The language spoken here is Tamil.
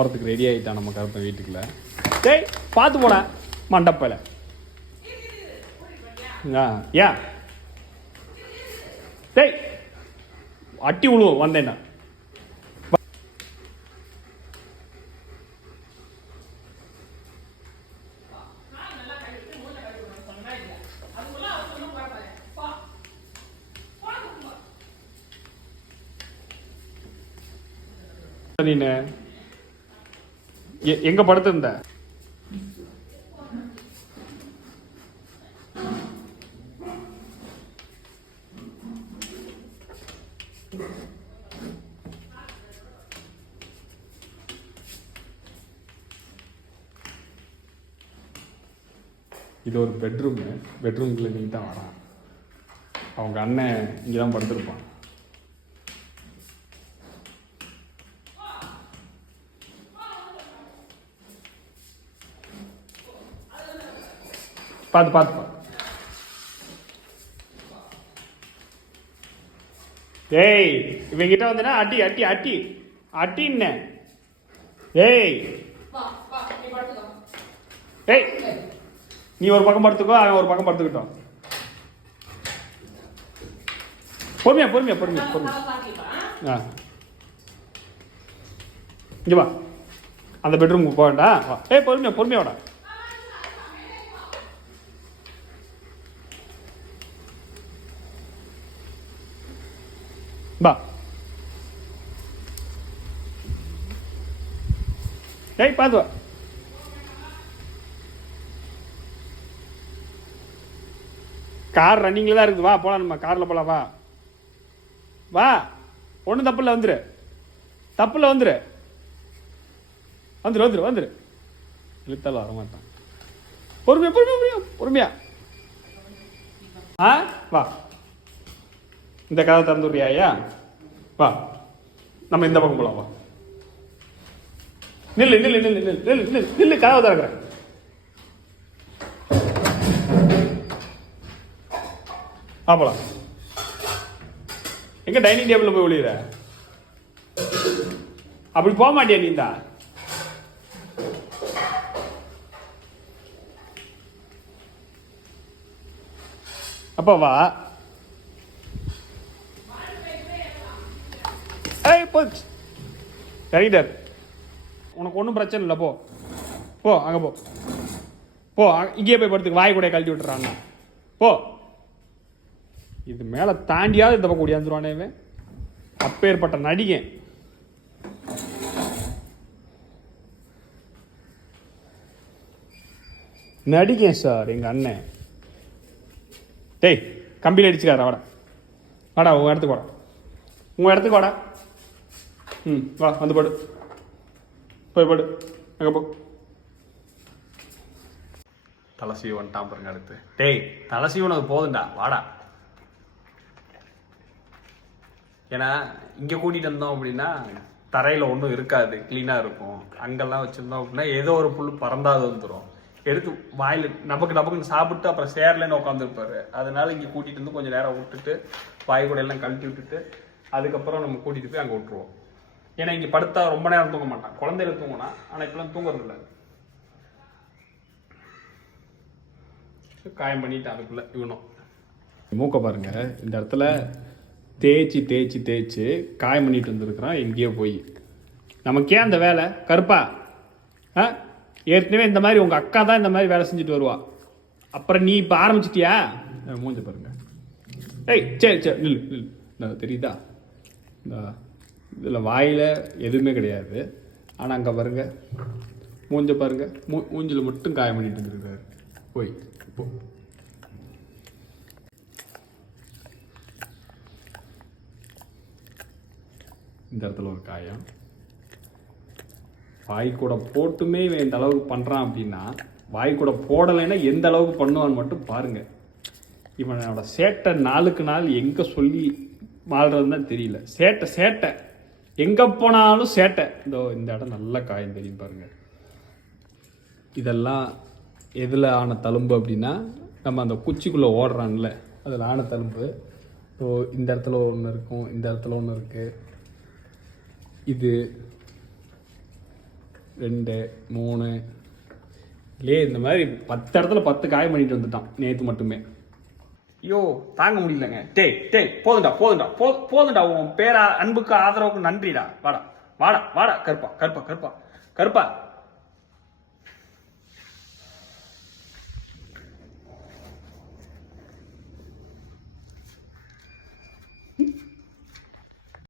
போகிறதுக்கு ரெடி ஆகிட்டான் நம்ம கருப்பை வீட்டுக்குள்ள. டேய் பார்த்து போட மண்டப்பையில். ஏன் டேய் அட்டி விழுவோம் வந்தேன்னா. நீ எங்க படுத்திருந்த? இது ஒரு பெட்ரூம்குள்ள நீ தான் வரான். அவங்க அண்ணன் இங்கே தான் படுத்திருப்பான். பார்த்து பார்த்து ஏய் இவங்கிட்ட வந்தனா அட்டி அட்டி அட்டி அட்டின்ன. ஏய் ஏய் நீ ஒரு பக்கம் படுத்துக்கோ, அவன் ஒரு பக்கம் படுத்துக்கிட்டோம். பொறுமையா பொறுமையா பொறுமையா பொறுமையா. இங்க வா, அந்த பெட்ரூமுக்கு போக வேண்டாம். வா ஏய் பொறுமையா பொறுமையா வாடா. பா ஏய் பார்த்து வா. கார் ரன்னிங்கில் தான் இருக்குது. வா போகலாம், நம்ம காரில் போகலாம். வா வா, ஒன்றும் தப்பில்ல, வந்துரு. தப்பில்ல, வந்துரு வந்துரு வந்துரு வந்துரு. இழுத்தாலும் வரமாட்டான். பொறுமையா பொறுமையா பொறுமையா. ஆ வா, இந்த கதை திறந்து விடுறியா? வா நம்ம இந்த பக்கம் போகலாம். வா நில்லு நில்லு நில்லு நில்லு நில்லு நில்லு நில்லு, கதவை திறக்கிறேன். போலாம். எங்க டைனிங் டேபிள்ல போய் ஒளியுற? அப்படி போக மாட்டியா நீ? தான் அப்ப வா. ஏய் போச்சு, இறங்கிட்டார். உனக்கு ஒன்றும் பிரச்சனை இல்லை. போ போ, அங்கே போ போ, இங்கேயே போய் படுத்துக்கு. வாய் கூட கழட்டி விட்டுறாங்க. போ. இது மேலே தாண்டியாவது இந்த பக்கம் ஓடியாந்துருவானே இவன். அப்பேற்பட்ட நடிகன். நடிகன் சார் எங்கள் அண்ணன். டேய் கம்பியில் அடிச்சுக்காரா? வாடா வாடா, உங்கள் இடத்துக்கு வாடா, உங்கள் இடத்துக்கு வாடா. ம் வா, வந்து படு, போய் படு, அங்கே போ. தலை சீவன்ட்டான் பாருங்க அடுத்து. டேய் தலை சீவனுக்கு போதுண்டா, வாடா. ஏன்னா இங்கே கூட்டிகிட்டு வந்தோம் அப்படின்னா தரையில் ஒன்றும் இருக்காது, க்ளீனாக இருக்கும். அங்கெல்லாம் வச்சுருந்தோம் அப்படின்னா ஏதோ ஒரு புல் பறந்தாது வந்துடும். எடுத்து வாயில் நமக்கு நமக்குன்னு சாப்பிட்டு அப்புறம் சேர்லேன்னு உட்காந்துருப்பாரு. அதனால இங்கே கூட்டிகிட்டு வந்து கொஞ்சம் நேரம் விட்டுட்டு வாய் கூட எல்லாம் கழட்டி விட்டுட்டு அதுக்கப்புறம் நம்ம கூட்டிகிட்டு போய் அங்கே விட்டுருவோம். ஏன்னா இங்கே படுத்தா ரொம்ப நேரம் தூங்க மாட்டான். குழந்தைகள் தூங்கினா, ஆனால் இப்பெல்லாம் தூங்குறது இல்லை. காயம் பண்ணிட்டு அதுக்குள்ள இவனும் மூக்க பாருங்க. இந்த இடத்துல தேய்ச்சி தேய்ச்சி தேய்ச்சி காயம் பண்ணிட்டு வந்துருக்குறான் எங்கேயோ போய். நமக்கே அந்த வேலை கருப்பா? ஆ ஏற்கனவே இந்த மாதிரி உங்கள் அக்கா தான் இந்த மாதிரி வேலை செஞ்சுட்டு வருவா. அப்புறம் நீ இப்போ ஆரம்பிச்சிட்டியா? மூஞ்ச பாருங்க. ஏய் சரி சரி நில்லு நில்லு. தெரியுதா? இந்த இதில் வாயில் எதுவுமே கிடையாது. ஆனால் அங்கே பாருங்க, மூஞ்ச பாருங்க, மூஞ்சில் மட்டும் காயம் பண்ணிட்டு வந்துருக்காரு. போய் போ. இந்த இடத்துல ஒரு காயம். வாய் கூட போட்டுமே இவன் இந்த அளவுக்கு பண்ணுறான் அப்படின்னா, வாய் கூட போடலைன்னா எந்த அளவுக்கு பண்ணுவான்னு மட்டும் பாருங்க. இவனோட சேட்டை நாளுக்கு நாள் எங்கே சொல்லி வாழ்றதுன்னு தான் தெரியல. சேட்டை சேட்டை எங்கே போனாலும் சேட்டை. இந்த இடம் நல்ல காயம் தெரியும் பாருங்க. இதெல்லாம் எதில் ஆன தழும்பு அப்படின்னா, நம்ம அந்த குச்சிக்குள்ளே ஓடுறான்ல அதில் ஆன தழும்பு. ஸோ இந்த இடத்துல ஒன்று இருக்கும், இந்த இடத்துல ஒன்று இருக்குது. இது 2 3 இந்த மாதிரி 10 இடத்துல 10 காயம் பண்ணிட்டு வந்துட்டான் நேற்று மட்டுமே. ஐயோ தாங்க முடியலங்க. போதுண்டா உன் பேரா அன்புக்கு ஆதரவுக்கு நன்றிடா. வாடா கருப்பா.